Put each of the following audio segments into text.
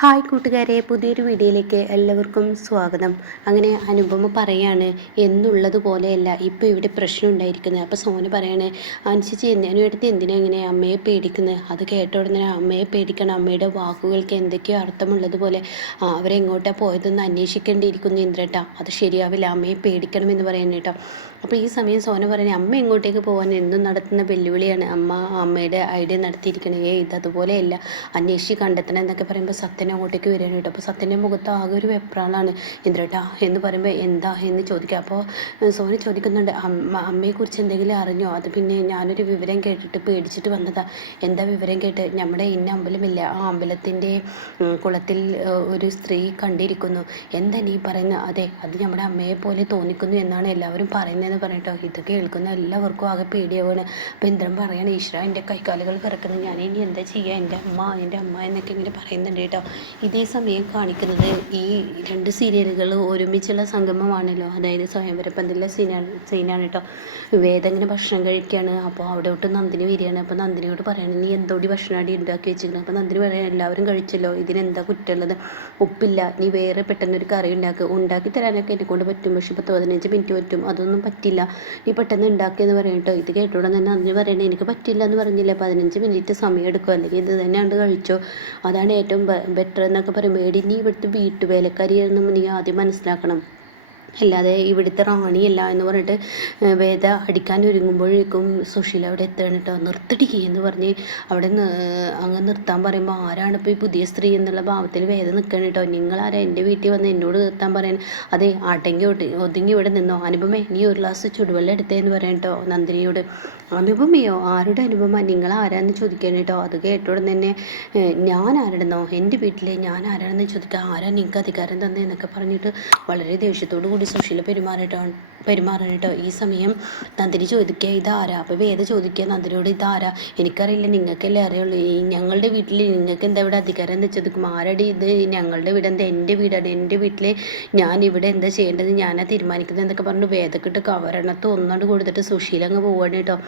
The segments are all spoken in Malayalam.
ഹായ് കൂട്ടുകാരെ, പുതിയൊരു വീഡിയോയിലേക്ക് എല്ലാവർക്കും സ്വാഗതം. അങ്ങനെ അനുപമ പറയാണ്, എന്നുള്ളതുപോലെയല്ല ഇപ്പോൾ ഇവിടെ പ്രശ്നം ഉണ്ടായിരിക്കുന്നത്. അപ്പോൾ സോന പറയാണ്, അനുസരിച്ച് അനുവടുത്ത് എന്തിനാ ഇങ്ങനെ അമ്മയെ പേടിക്കുന്നത്? അത് കേട്ട ഉടനെ അമ്മയെ പേടിക്കണം, അമ്മയുടെ വാക്കുകൾക്ക് എന്തൊക്കെയോ അർത്ഥമുള്ളതുപോലെ അവരെങ്ങോട്ടാണ് പോയതെന്ന് അന്വേഷിക്കേണ്ടിയിരിക്കുന്നു ഇന്ദ്രേട്ടാ. അത് ശരിയാവില്ല, അമ്മയെ പേടിക്കണമെന്ന് പറയുന്നത് കേട്ടോ. അപ്പോൾ ഈ സമയം സോന പറയുന്നത്, അമ്മ എങ്ങോട്ടേക്ക് പോകാൻ എന്നും നടത്തുന്ന വെല്ലുവിളിയാണ് അമ്മയുടെ ഐഡിയ നടത്തിയിരിക്കണേ. ഇതതുപോലെയല്ല, അന്വേഷിച്ച് കണ്ടെത്തണം എന്നൊക്കെ പറയുമ്പോൾ സത്യൻ അങ്ങോട്ടേക്ക് വരികയാണ് കേട്ടോ. അപ്പോൾ സത്യൻ്റെ മുഖത്ത് ആകെ ഒരു വെപ്രാളാണ്. ഇന്ദ്രേട്ടാ എന്ന് പറയുമ്പോൾ എന്താ എന്ന് ചോദിക്കുക. അപ്പോൾ സോന ചോദിക്കുന്നുണ്ട്, അമ്മയെക്കുറിച്ച് എന്തെങ്കിലും അറിഞ്ഞോ? അത് പിന്നെ ഞാനൊരു വിവരം കേട്ടിട്ട് പേടിച്ചിട്ട് വന്നതാ. എന്താ വിവരം കേട്ട്? നമ്മുടെ ഇന്ന അമ്പലമില്ല, ആ അമ്പലത്തിൻ്റെ കുളത്തിൽ ഒരു സ്ത്രീ കണ്ടിരിക്കുന്നു. എന്താ നീ പറയുന്നത്? അതെ, അത് നമ്മുടെ അമ്മയെ പോലെ തോന്നിക്കുന്നു എന്നാണ് എല്ലാവരും പറയുന്നതെന്ന് പറഞ്ഞിട്ടോ. ഇത് കേൾക്കുന്ന എല്ലാവർക്കും ആകെ പേടിയാവുകയാണ്. അപ്പോൾ ഇന്ദ്രൻ പറയണം, ഈശ്വര എൻ്റെ കൈകാലുകൾ കിടക്കുന്നത്, ഞാൻ ഇനി എന്താ ചെയ്യുക? എൻ്റെ അമ്മ എന്നൊക്കെ ഇങ്ങനെ പറയുന്നുണ്ട് കേട്ടോ. ഇതേ സമയം കാണിക്കുന്നത് ഈ രണ്ട് സീരിയലുകൾ ഒരുമിച്ചുള്ള സംഗമമാണല്ലോ. അതായത് സ്വയംവരപ്പന്തിലെ സീനാണ് കേട്ടോ. വേദ ഇങ്ങനെ ഭക്ഷണം കഴിക്കുകയാണ്. അപ്പോൾ അവിടെ തൊട്ട് നന്ദിനി വരികയാണ്. അപ്പോൾ നന്ദിനിയോട് പറയണം, നീ എന്തോടി ഭക്ഷണമാടി ഉണ്ടാക്കി വെച്ചിരിക്കുന്നത്? അപ്പോൾ നന്ദിനി പറയാൻ, എല്ലാവരും കഴിച്ചല്ലോ, ഇതിനെന്താ കുറ്റമുള്ളത്? ഉപ്പില്ല, നീ വേറെ പെട്ടെന്നൊരു കറി ഉണ്ടാക്കി തരാനൊക്കെ എന്നെക്കൊണ്ട് പറ്റും, പക്ഷെ ഇപ്പോൾ 15 മിനിറ്റ് പറ്റും, അതൊന്നും പറ്റില്ല, നീ പെട്ടെന്ന് ഉണ്ടാക്കിയെന്ന് പറയും കേട്ടോ. ഇത് കേട്ടോടെ തന്നെ നന്ദി പറയണേ, എനിക്ക് പറ്റില്ല എന്ന് പറഞ്ഞില്ല, 15 മിനിറ്റ് സമയം എടുക്കും, അല്ലെങ്കിൽ ഇത് തന്നെ കണ്ട് കഴിച്ചോ, അതാണ് ഏറ്റവും ബെറ്റർ എന്നൊക്കെ പറയുമ്പോൾ, എടി നീ ഇവിടുത്തെ വീട്ടുവേലക്കാരിയാണെന്ന് നീ ആദ്യം മനസ്സിലാക്കണം, അല്ലാതെ ഇവിടുത്തെ റാണിയല്ല എന്ന് പറഞ്ഞിട്ട് വേദ അടിക്കാൻ ഒരുങ്ങുമ്പോഴേക്കും സുശീല അവിടെ എത്തുകയാണ് കേട്ടോ. നിർത്തിടിക്കുക എന്ന് പറഞ്ഞ് അവിടെ അങ്ങ് നിർത്താൻ പറയുമ്പോൾ, ആരാണ് ഇപ്പോൾ ഈ പുതിയ സ്ത്രീ എന്നുള്ള ഭാവത്തിൽ വേദ നിൽക്കണം കേട്ടോ. നിങ്ങളാരാ എൻ്റെ വീട്ടിൽ വന്ന് എന്നോട് നിർത്താൻ പറയാൻ? അതെ, ആട്ടെങ്കി ഒതുങ്ങി ഇവിടെ നിന്നോ. അനുപമേ, നീ ഒരു ഗ്ലാസ് ചുടുവെള്ളം എടുത്തേന്ന് പറയാൻ കേട്ടോ നന്ദിനിയോട്. അനുപമയോ? ആരുടെ അനുപമ? നിങ്ങൾ ആരാന്ന് ചോദിക്കാൻ കേട്ടോ. അത് കേട്ടോടെ തന്നെ, ഞാൻ ആരുടെന്നോ, എൻ്റെ വീട്ടിൽ ഞാൻ ആരാണെന്ന് ചോദിക്കുക, ആരാ നിങ്ങൾക്ക് അധികാരം തന്നേന്നൊക്കെ പറഞ്ഞിട്ട് വളരെ ദേഷ്യത്തോടു കൂടി സുശീല പെരുമാറണം കേട്ടോ. ഈ സമയം നന്ദിനി ചോദിക്കുക, ഇതാരാ? അപ്പോൾ വേദ ചോദിക്കുക നന്ദിനിയോട്, ഇതാരാ? എനിക്കറിയില്ല, നിങ്ങൾക്കല്ലേ അറിയുള്ളൂ, ഈ ഞങ്ങളുടെ വീട്ടിൽ നിങ്ങൾക്ക് എന്താ ഇവിടെ അധികാരം എന്ന് ചോദിക്കും. ആരടി ഇത്? ഞങ്ങളുടെ വീട് എന്താ? എൻ്റെ വീടാണ്, എൻ്റെ വീട്ടിൽ ഞാൻ ഇവിടെ എന്താ ചെയ്യേണ്ടത്, ഞാനാ തീരുമാനിക്കുന്നത് എന്നൊക്കെ പറഞ്ഞു വേദക്കിട്ട് കവരണത്ത് ഒന്നാണ്ട് കൊടുത്തിട്ട് സുശീല അങ്ങ് പോവാണ് കേട്ടോ.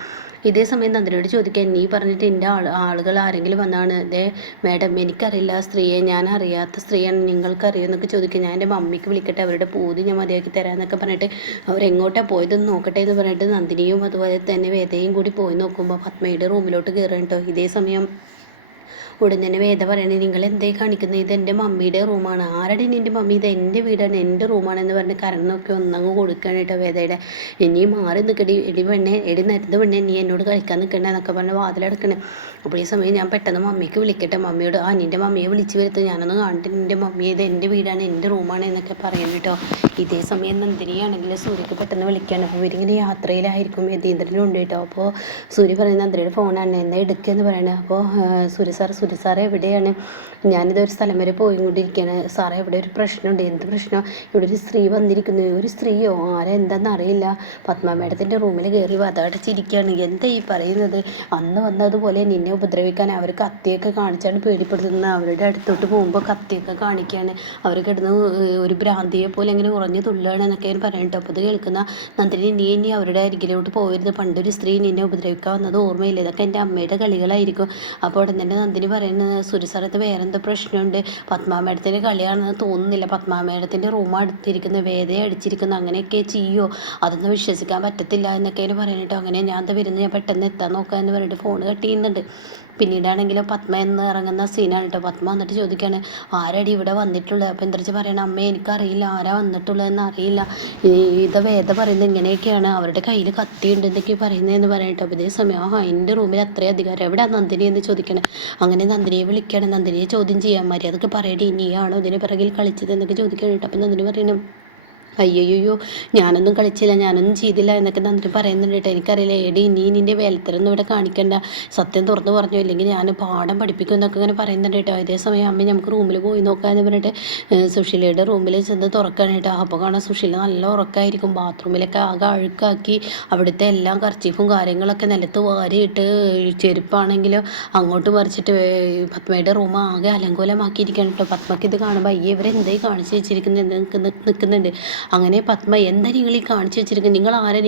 ഇതേ സമയം നന്ദിനിയോട് ചോദിക്കാൻ, നീ പറഞ്ഞിട്ട് എൻ്റെ ആളുകൾ ആരെങ്കിലും വന്നാണ്? അതെ മാഡം, എനിക്കറിയില്ല സ്ത്രീയെ, ഞാൻ അറിയാത്ത സ്ത്രീയാണ്, നിങ്ങൾക്കറിയുമെന്നൊക്കെ ചോദിക്കുക. ഞാൻ എൻ്റെ മമ്മിക്ക് വിളിക്കട്ടെ, അവരുടെ പൂതി ഞാൻ മതിയാക്കി തരാമെന്നൊക്കെ പറഞ്ഞിട്ട് അവരെങ്ങോട്ടാണ് പോയതെന്ന് നോക്കട്ടെ എന്ന് പറഞ്ഞിട്ട് നന്ദിനിയും അതുപോലെ തന്നെ വേദയും കൂടി പോയി നോക്കുമ്പോൾ പത്മയുടെ റൂമിലോട്ട് കയറാൻ കേട്ടോ. ഇതേ സമയം ഉടൻ തന്നെ വേദ പറയണേ, നിങ്ങൾ എന്തായി കാണിക്കുന്നത്? ഇത് എൻ്റെ മമ്മിയുടെ റൂമാണ്. ആരുടെ നിൻ്റെ മമ്മി? ഇത് എൻ്റെ വീടാണ്, എൻ്റെ റൂമാണെന്ന് പറഞ്ഞ് കരണമൊക്കെ ഒന്നങ്ങ് കൊടുക്കുകയാണ് കേട്ടോ വേദയുടെ. ഇനി മാറി നിൽക്കടി, എടി നരുന്ന പെണ്ണെ, നീ എന്നോട് കളിക്കാൻ നിൽക്കണ്ട എന്നൊക്കെ പറഞ്ഞ് വാതിലടക്കണേ. അപ്പോൾ ഈ സമയം ഞാൻ പെട്ടെന്ന് മമ്മിക്ക് വിളിക്കട്ടെ, മമ്മിയോട് നിൻ്റെ മമ്മിയെ വിളിച്ച് വരുത്തും, ഞാനൊന്ന് കാണട്ടെ നിൻ്റെ മമ്മിയെ, ഇത് എൻ്റെ വീടാണ്, എൻ്റെ റൂമാണ് എന്നൊക്കെ പറയുന്നു കേട്ടോ. ഇതേ സമയം നന്ദിനിയാണെങ്കിൽ സൂര്യക്ക് പെട്ടെന്ന് വിളിക്കുകയാണ്. അപ്പോൾ ഇവരിങ്ങനെ യാത്രയിലായിരിക്കും, യതീന്ദ്രനുണ്ട് കേട്ടോ. അപ്പോൾ സൂര്യ പറയുന്നത് നന്ദിനിയുടെ ഫോണാണ്, എന്താ എടുക്കുകയെന്ന് പറയണത്. അപ്പോൾ സൂര്യ സാറേ എവിടെയാണ്? ഞാനിതൊരു സ്ഥലം വരെ പോയിക്കൊണ്ടിരിക്കുകയാണ് സാറേ, ഇവിടെ ഒരു പ്രശ്നമുണ്ട്. എന്ത് പ്രശ്നം? ഇവിടെ ഒരു സ്ത്രീ വന്നിരിക്കുന്നു. ഒരു സ്ത്രീയോ? ആരാ എന്താണെന്ന് അറിയില്ല. പത്മ മേഡത്തിൻ്റെ റൂമിൽ കയറി വതടച്ചിരിക്കുകയാണ്. എന്താ ഈ പറയുന്നത്? അന്ന് വന്നതുപോലെ നിന്നെ ഉപദ്രവിക്കാൻ അവർ കത്തിയൊക്കെ കാണിച്ചാണ് പേടിപ്പെടുത്തുന്നത്. അവരുടെ അടുത്തോട്ട് പോകുമ്പോൾ കത്തിയൊക്കെ കാണിക്കുകയാണ്. അവർ കിടന്ന് ഒരു ഭ്രാന്തിയെ പോലെ ഇങ്ങനെ ഉറഞ്ഞു തുള്ളുകയാണ് എന്നൊക്കെയാണ് പറയട്ടോ. അപ്പോൾ ഇത് കേൾക്കുന്ന നന്ദിനി, നീ അവരുടെ അരികിലോട്ട് പോകരുത്, പണ്ടൊരു സ്ത്രീ നിന്നെ ഉപദ്രവിക്കാൻ വന്നത് ഓർമ്മയില്ല, ഇതൊക്കെ എൻ്റെ അമ്മയുടെ കളികളായിരിക്കും. അപ്പോൾ ഉടൻ തന്നെ നന്ദിനി പറയുന്നത്, സൂര്യസാറത്ത് വേറെന്തോ പ്രശ്നമുണ്ട്, പത്മ മേഡത്തിൻ്റെ കളിയാണെന്ന് തോന്നുന്നില്ല, പത്മ മേഡത്തിൻ്റെ റൂം അടുത്തിരിക്കുന്ന വേദയെ അടിച്ചിരിക്കുന്നു, അങ്ങനെയൊക്കെ ചെയ്യോ? അതൊന്നും വിശ്വസിക്കാൻ പറ്റത്തില്ല എന്നൊക്കെയാണ് പറയുന്നത്. അങ്ങനെ ഞാൻ എന്താ വരുന്നത്, ഞാൻ പെട്ടെന്ന് എത്താൻ നോക്കുക എന്ന് പറഞ്ഞിട്ട് ഫോൺ കട്ട് ചെയ്യുന്നുണ്ട്. പിന്നീടാണെങ്കിലും പത്മ എന്ന് ഇറങ്ങുന്ന സീനാണ് കേട്ടോ. പത്മ വന്നിട്ട് ചോദിക്കുകയാണ്, ആരടി ഇവിടെ വന്നിട്ടുള്ളത്? അപ്പോൾ എന്തരിച്ച് പറയണം, അമ്മേ എനിക്കറിയില്ല, ആരാ വന്നിട്ടുള്ളതെന്ന് അറിയില്ല, ഇത് വേദ പറയുന്നത് ഇങ്ങനെയൊക്കെയാണ്, അവരുടെ കയ്യിൽ കത്തിയുണ്ട് എന്നൊക്കെ പറയുന്നതെന്ന് പറയട്ടോ. അപ്പോൾ ഇതേ സമയം എൻ്റെ റൂമിൽ അത്രയും അധികാരം, എവിടെ നന്ദിനി എന്ന് ചോദിക്കണം. അങ്ങനെ നന്ദിനിയെ വിളിക്കണം, നന്ദിനിയെ ചോദ്യം ചെയ്യാൻ, മര്യാദക്ക് പറയടി, നീയാണോ ഇതിന് പിറകിൽ കളിച്ചത് എന്നൊക്കെ ചോദിക്കണം കേട്ടോ. അപ്പം നന്ദിനി പറയണം, അയ്യോ ഞാനൊന്നും കളിച്ചില്ല, ഞാനൊന്നും ചെയ്തില്ല എന്നൊക്കെ നന്ദിനി പറയുന്നുണ്ട് കേട്ടോ. എനിക്കറിയില്ല, എടി നീ നിൻ്റെ വേലത്തരൊന്നും ഇവിടെ കാണിക്കണ്ട, സത്യം തുറന്ന് പറഞ്ഞു, ഇല്ലെങ്കിൽ ഞാൻ പാഠം പഠിപ്പിക്കും എന്നൊക്കെ ഇങ്ങനെ പറയുന്നുണ്ട് കേട്ടോ. അതേസമയം അമ്മ നമുക്ക് റൂമിൽ പോയി നോക്കാമെന്ന് പറഞ്ഞിട്ട് സുശീലയുടെ റൂമിൽ ചെന്ന് തുറക്കാണ് കേട്ടോ. അപ്പോൾ കാണാൻ സുശീല നല്ല ഉറക്കമായിരിക്കും, ബാത്റൂമിലൊക്കെ ആകെ അഴുക്കാക്കി അവിടുത്തെ എല്ലാം കർച്ചീഫും കാര്യങ്ങളൊക്കെ നിലത്ത് വാരിയിട്ട്, ചെരുപ്പാണെങ്കിലും അങ്ങോട്ട് മറിച്ചിട്ട് പത്മയുടെ റൂം ആകെ അലങ്കോലമാക്കിയിരിക്കുകയാണ് കേട്ടോ. പത്മയ്ക്ക് ഇത് കാണുമ്പോൾ, ഇവരെന്തായി കാണിച്ച് വെച്ചിരിക്കുന്നത് നിൽക്കുന്നുണ്ട്. അങ്ങനെ പത്മ എന്താ നിങ്ങൾ ഈ കാണിച്ചു വെച്ചിരിക്കുന്നത്,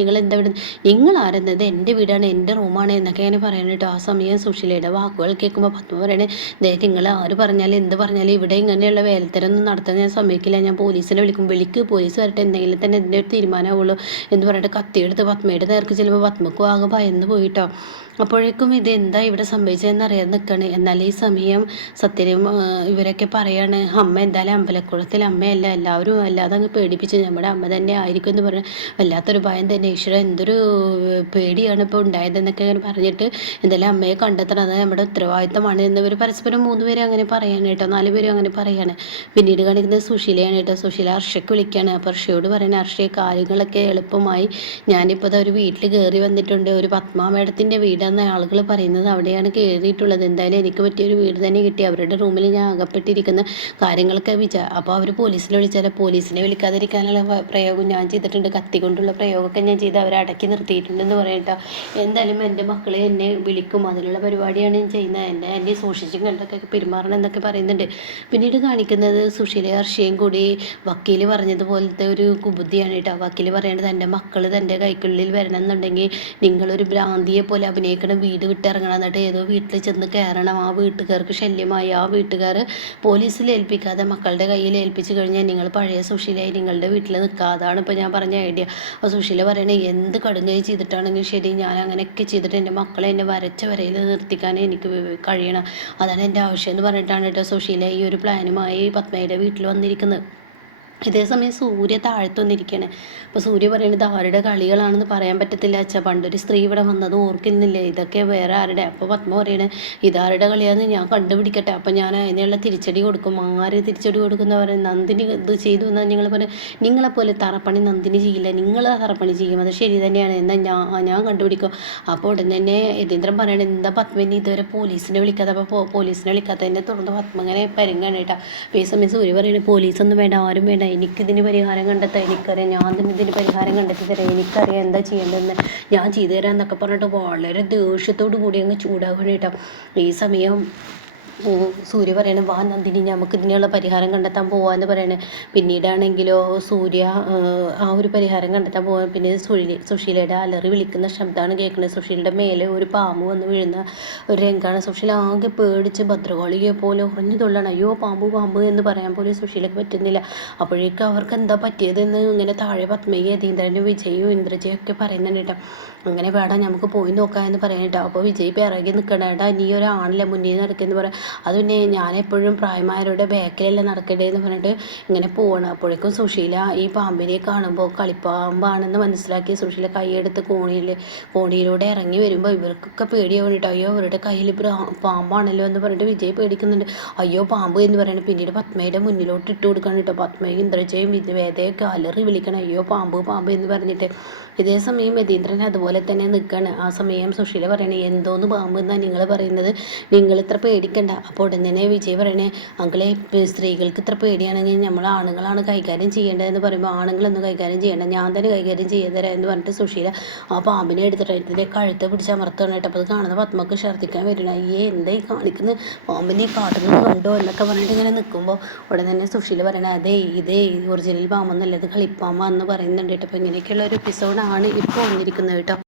നിങ്ങൾ എന്താ ഇവിടെ, നിങ്ങൾ ആരെന്നത്, എൻ്റെ വീടാണ്, എൻ്റെ റൂമാണ് എന്നൊക്കെ അങ്ങനെ പറയണം കേട്ടോ. ആ സമയം സുശീലയുടെ വാക്കുകൾ കേൾക്കുമ്പോൾ പത്മ പറയണേ, ദേ നിങ്ങൾ ആര് പറഞ്ഞാലും എന്ത് പറഞ്ഞാലും ഇവിടെ ഇങ്ങനെയുള്ള വേലത്തരൊന്നും നടത്താൻ ഞാൻ സമ്മതിക്കില്ല, ഞാൻ പോലീസിനെ വിളിക്ക്, പോലീസ് വരട്ടെ, എന്തെങ്കിലും തന്നെ ഇതിൻ്റെ ഒരു തീരുമാനമാവുള്ളൂ എന്ന് പറഞ്ഞിട്ട് കത്തിയെടുത്ത് പത്മയുടെ നേർക്ക് ചെല്ലുമ്പോൾ പത്മക്കും ആകെ ഭയന്ന് പോയിട്ടോ. അപ്പോഴേക്കും ഇത് എന്താ ഇവിടെ സംഭവിച്ചതെന്ന് അറിയാൻ നിൽക്കുകയാണ്. എന്നാൽ ഈ സമയം സത്യനും ഇവരൊക്കെ പറയാണ്, അമ്മ എന്തായാലും അമ്പലക്കുളത്തിൽ അമ്മയല്ല, എല്ലാവരും അല്ലാതെ അങ്ങ് പേടിപ്പിച്ച് നമ്മുടെ അമ്മ തന്നെ ആയിരിക്കും എന്ന് പറഞ്ഞ് വല്ലാത്തൊരു ഭയം തന്നെ. ഈശ്വര എന്തൊരു പേടിയാണ് ഇപ്പോൾ ഉണ്ടായതെന്നൊക്കെ അങ്ങനെ പറഞ്ഞിട്ട് എന്തായാലും അമ്മയെ കണ്ടെത്തണം, അത് നമ്മുടെ ഉത്തരവാദിത്തമാണ് എന്നിവർ പരസ്പരം 3 പേരും അങ്ങനെ പറയാണ് കേട്ടോ, 4 പേരും അങ്ങനെ പറയാണ്. പിന്നീട് കാണിക്കുന്നത് സുശീലയാണ് കേട്ടോ. സുശീല ഹർഷയ്ക്ക് വിളിക്കുകയാണ്. അപ്പോൾ ഹർഷയോട് പറയുന്നത്, ഹർഷയെ കാര്യങ്ങളൊക്കെ എളുപ്പമായി, ഞാനിപ്പോൾ ഒരു വീട്ടിൽ കയറി വന്നിട്ടുണ്ട്, ഒരു പത്മ മേഡത്തിൻ്റെ വീടെന്ന ആളുകൾ പറയുന്നത് അവിടെയാണ് കയറിയിട്ടുള്ളത്, എന്തായാലും എനിക്ക് പറ്റിയൊരു വീട് തന്നെ കിട്ടി, അവരുടെ റൂമിൽ ഞാൻ അകപ്പെട്ടിരിക്കുന്ന കാര്യങ്ങളൊക്കെ അപ്പോൾ അവർ പോലീസിനെ വിളിച്ചാൽ പോലീസിനെ വിളിക്കാതിരിക്കാനുള്ള പ്രയോഗം ഞാൻ ചെയ്തിട്ടുണ്ട്, കത്തി കൊണ്ടുള്ള പ്രയോഗമൊക്കെ ഞാൻ ചെയ്ത് അവരെ അടക്കി നിർത്തിയിട്ടുണ്ടെന്ന് പറയട്ടോ. എന്തായാലും എൻ്റെ മക്കളെ എന്നെ വിളിക്കും, അതിനുള്ള പരിപാടിയാണ് ഞാൻ ചെയ്യുന്നത്, എന്നെ സൂക്ഷിച്ചും കണ്ടൊക്കെ പെരുമാറണം എന്നൊക്കെ പറയുന്നുണ്ട്. പിന്നീട് കാണിക്കുന്നത് സുശീല ഹർഷയും കൂടി വക്കീൽ പറഞ്ഞതുപോലത്തെ ഒരു കുബുദ്ധിയാണ് കേട്ടോ. വക്കീൽ പറയേണ്ടത്, എൻ്റെ മക്കൾ തൻ്റെ കൈക്കുള്ളിൽ വരണം എന്നുണ്ടെങ്കിൽ നിങ്ങളൊരു ഭ്രാന്തിയെ പോലെ അഭിനയിക്കണം, വീട് വിട്ടിറങ്ങണം, എന്നിട്ട് ഏതോ വീട്ടിൽ ചെന്ന് കയറണം, ആ വീട്ടുകാർക്ക് ശല്യമായി ആ വീട്ടുകാർ പോലീസിൽ ഏൽപ്പിക്കാതെ മക്കളുടെ കയ്യിൽ ഏൽപ്പിച്ച് കഴിഞ്ഞാൽ നിങ്ങൾ പഴയ സുശീലയായി നിങ്ങളുടെ വീട്ടിൽ നിൽക്കുക. അതാണ് ഇപ്പോൾ ഞാൻ പറഞ്ഞ ഐഡിയ. അപ്പോൾ സുശീല പറയണേ, എന്ത് കടുങ്കൈ ചെയ്തിട്ടാണെങ്കിലും ശരി, ഞാൻ അങ്ങനെയൊക്കെ ചെയ്തിട്ട് എൻ്റെ മക്കളെ എന്നെ വരച്ച വരയിൽ നിർത്തിക്കാൻ എനിക്ക് കഴിയണം, അതാണ് എൻ്റെ ആവശ്യം എന്ന് പറഞ്ഞിട്ടാണ് കേട്ടോ സുശീല ഈ ഒരു പ്ലാനുമായി പത്മയുടെ വീട്ടിൽ വന്നിരിക്കുന്നത്. ഇതേസമയം സൂര്യ താഴ്ത്തൊന്നിരിക്കുകയാണ്. അപ്പോൾ സൂര്യ പറയുന്നത്, ആരുടെ കളികളാണെന്ന് പറയാൻ പറ്റത്തില്ല അച്ഛാ, പണ്ടൊരു സ്ത്രീ ഇവിടെ വന്നത് ഓർക്കുന്നില്ലേ, ഇതൊക്കെ വേറെ ആരുടെ. അപ്പോൾ പത്മ പറയണേ, ഇതാരുടെ കളിയാണെന്ന് ഞാൻ കണ്ടുപിടിക്കട്ടെ, അപ്പോൾ ഞാൻ അതിനുള്ള തിരിച്ചടി കൊടുക്കും. ആര് തിരിച്ചടി കൊടുക്കുന്ന പറയുന്നത്, നന്ദിനി ഇത് ചെയ്തു എന്നാൽ നിങ്ങൾ പറയും, നിങ്ങളെപ്പോലെ തറപ്പണി നന്ദിനി ചെയ്യില്ല, നിങ്ങൾ തറപ്പണി ചെയ്യും, അത് ശരി തന്നെയാണ്, എന്നാൽ ഞാൻ കണ്ടുപിടിക്കും. അപ്പോൾ ഉടനെ തന്നെ യതീന്ദ്രൻ പറയണേ, എന്താ പത്മനി ഇതുവരെ പോലീസിനെ വിളിക്കാതെ, അപ്പോൾ പോലീസിനെ വിളിക്കാത്തതിനെ തുടർന്ന് പത്മ ഇങ്ങനെ പരുങ്ങാണ് കേട്ടോ. അപ്പോൾ ഈ സമയം സൂര്യ പറയുന്നത്, പോലീസൊന്നും വേണ്ട, ആരും വേണ്ട, എനിക്കിതിന് പരിഹാരം കണ്ടെത്താം, എനിക്കറിയാം, ഞാൻ തന്നെ ഇതിന് പരിഹാരം കണ്ടെത്തി തരാം, എനിക്കറിയാം എന്താ ചെയ്യേണ്ടതെന്ന്, ഞാൻ ചെയ്തു തരാം എന്നൊക്കെ പറഞ്ഞിട്ട് വളരെ ദേഷ്യത്തോടു കൂടി അങ്ങ് ചൂടാകണം കേട്ടോ. ഈ സമയം സൂര്യ പറയണേ, വാ നന്ദിനി, നമുക്ക് ഇതിനുള്ള പരിഹാരം കണ്ടെത്താൻ പോവാന്ന് പറയണേ. പിന്നീടാണെങ്കിലോ സൂര്യ ആ ഒരു പരിഹാരം കണ്ടെത്താൻ പോകാൻ, പിന്നെ സുശീലയുടെ അലറി വിളിക്കുന്ന ശബ്ദമാണ് കേൾക്കുന്നത്. സുശീലയുടെ മേലെ ഒരു പാമ്പ് വന്ന് വീഴുന്ന ഒരു രംഗമാണ്. സുശീല ആകെ പേടിച്ച് ഭദ്രകാളിയെ പോലെ ഉറഞ്ഞു തൊള്ളണം. അയ്യോ പാമ്പ് എന്ന് പറയാൻ പോലും സുശീലക്ക് പറ്റുന്നില്ല. അപ്പോഴേക്കും അവർക്ക് എന്താ പറ്റിയതെന്ന് ഇങ്ങനെ താഴെ പത്മയും യതീന്ദ്രനും വിജയും ഇന്ദ്രജയും ഒക്കെ പറയുന്നുണ്ട് കേട്ടോ. അങ്ങനെ വേടാ നമുക്ക് പോയി നോക്കാം എന്ന് പറയാനിട്ടോ. അപ്പോൾ വിജയ് പിറകെ നിൽക്കണേട്ടാ, നീ ഒരാണല്ലേ മുന്നിൽ നടക്കുമെന്ന് പറയാം. അത് പിന്നെ ഞാനെപ്പോഴും പ്രായമായവരുടെ ബാക്കിലെല്ലാം നടക്കണ്ടേന്ന് പറഞ്ഞിട്ട് ഇങ്ങനെ പോകണം. അപ്പോഴേക്കും സുശീല ഈ പാമ്പിനെ കാണുമ്പോൾ കളിപ്പാമ്പാണെന്ന് മനസ്സിലാക്കി സുശീല കൈയെടുത്ത് കോണിയിലൂടെ ഇറങ്ങി വരുമ്പോൾ ഇവർക്കൊക്കെ പേടിയാവും കേട്ടോ. അയ്യോ അവരുടെ കയ്യിൽ പാമ്പാണല്ലോ എന്ന് പറഞ്ഞിട്ട് വിജയ് പേടിക്കുന്നുണ്ട്. അയ്യോ പാമ്പ് എന്ന് പറയുന്നത്. പിന്നീട് പത്മയുടെ മുന്നിലോട്ട് ഇട്ട് കൊടുക്കണം കേട്ടോ. പത്മയും ഇന്ദ്രജയും വേദയൊക്കെ അലറി വിളിക്കണം, അയ്യോ പാമ്പ് എന്ന് പറഞ്ഞിട്ട്. ഇതേ സമയം യതീന്ദ്രൻ അതുപോലെ തന്നെ നിൽക്കുകയാണ്. ആ സമയം സുശീല പറയണേ, എന്തോന്ന് പാമ്പ് എന്നാണ് നിങ്ങൾ പറയുന്നത്, നിങ്ങൾ ഇത്ര പേടിക്കണ്ട. അപ്പോൾ ഉടൻ തന്നെ വിജയ് പറയണേ, അങ്കളെ സ്ത്രീകൾക്ക് ഇത്ര പേടിയാണെങ്കിൽ നമ്മൾ ആണുങ്ങളാണ് കൈകാര്യം ചെയ്യേണ്ടതെന്ന് പറയുമ്പോൾ, ആണുങ്ങളൊന്നും കൈകാര്യം ചെയ്യേണ്ട, ഞാൻ തന്നെ കൈകാര്യം ചെയ്ത് തരാം എന്ന് പറഞ്ഞിട്ട് സുശീല ആ പാമ്പിനെ എടുത്തിട്ട് ഇതിൻ്റെ കഴുത്തെ പിടിച്ച് അമർത്തണം കേട്ടോ. അപ്പോൾ അത് കാണുന്ന പത്മക്ക് ഛർദ്ദിക്കാൻ വരണം. അയ്യേ എന്തായി കാണിക്കുന്നത്, പാമ്പിനെ കാട്ടുന്നത് കണ്ടോ എന്നൊക്കെ പറഞ്ഞിട്ട് ഇങ്ങനെ നിൽക്കുമ്പോൾ ഉടൻ തന്നെ സുശീല പറയണേ, ഇതേ ഒറിജിനൽ പാമ്പെന്നല്ല, ഇത് കളിപ്പാമ്പെന്ന് പറയുന്നുണ്ട് കേട്ടോ. അപ്പോൾ ഇങ്ങനെയൊക്കെയുള്ള ഒരു എപ്പിസോഡാണ് ഇപ്പോൾ വന്നിരിക്കുന്നത് കേട്ടോ.